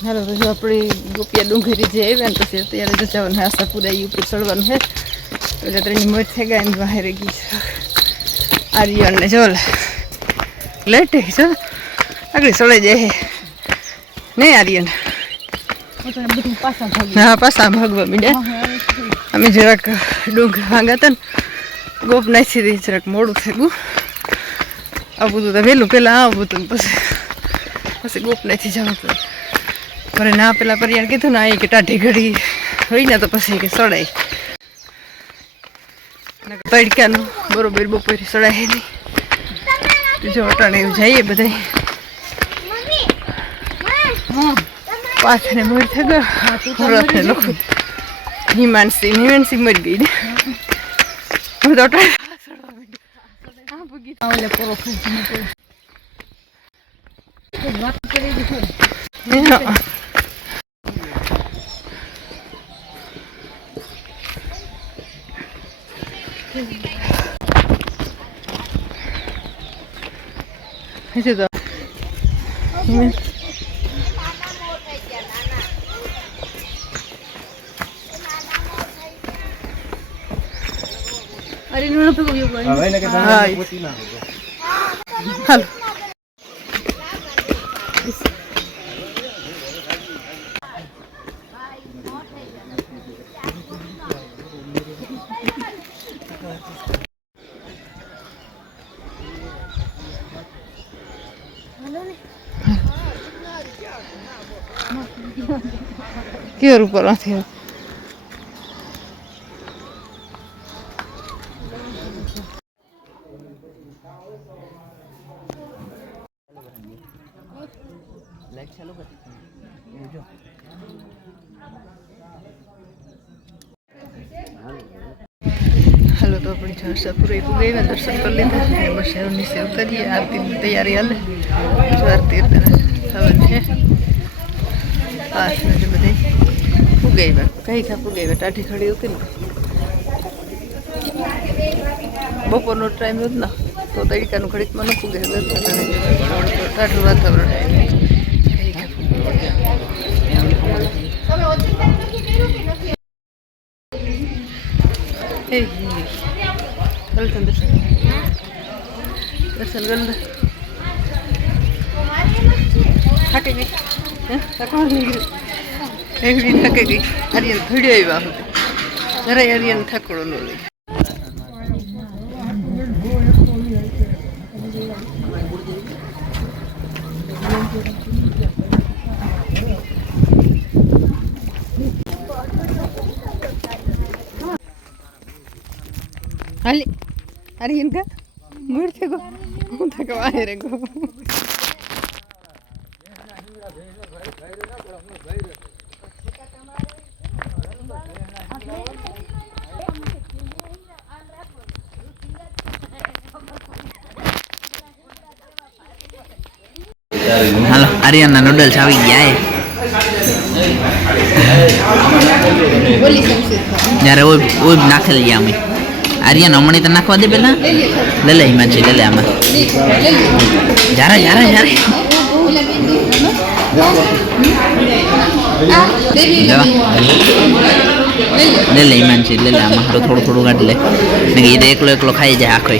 હાલો તો જો આપણે ગોપિયા ડુંગરી જે આવ્યા ને પછી અત્યારે તો જવાનું આશાપુરા ઉપર ચડવાનું છે એટલે ત્રણની મોજ થઈ ગયા ને બહાર ગઈ છે આર્યન ને જો લેટ છો આગળ ચડાઈ જાય નહીં આર્યન હા પાછા ભાગવા મીડ્યા અમે જરાક ડુંગર ભાંગા હતા ને ગોપ નાખી દઈ જરાક મોડું થઈ ગયું આવું બધું તો વહેલું પહેલાં આવું હતું પછી ગોપ નથી જવું મારે ના પેલા પરિયાણ કીધું ને કે ટાઢી ઘડી હોય ને તો પછી કે સડાય તડક્યાનું બરોબર બપોરે સડાય નહીં જો અટાણે એવું જઈએ બધા પાછળ મોર થઈ ગયો રથને લખું હિમાંશી મરી ગઈ ને હું તો અટાણે itu tuh hari ini apa kau buat? Halo. Kira rupa lah sih. Halo तो अपनी आशापुरा गई मैं दर्शन कर लेते हैं बस नीचे उतरिए आरती की तैयारी हाल जो आरती हवन है पास में जो बधे पुगई कहीं था पुगई टाठी खड़ी होती ना बपोर टाइम होत ना तो तड़का खड़ीक में न पुगे टाठू वातावरण दर्शन कर लो थके गई थके गई आर्यन थोड़ी आई होती जरा आर्यन थकड़ो न लई Ali, Aryan ka? Murte ko. Munta ka bahere ko. Halo, Aryan na noodles આવી ગયા હે. જ્યારે ઓય નાખેલ ગયા અમે. Aryan હમણાં તો નાખવા દે પેલા લે લે હિમાંશી લે લે આમાં જારા જારા જારા લે લે હિમાંશી લે લે આમાં થોડું થોડું કાઢ લે ને એ એકલો એકલો ખાઈ જાય આખો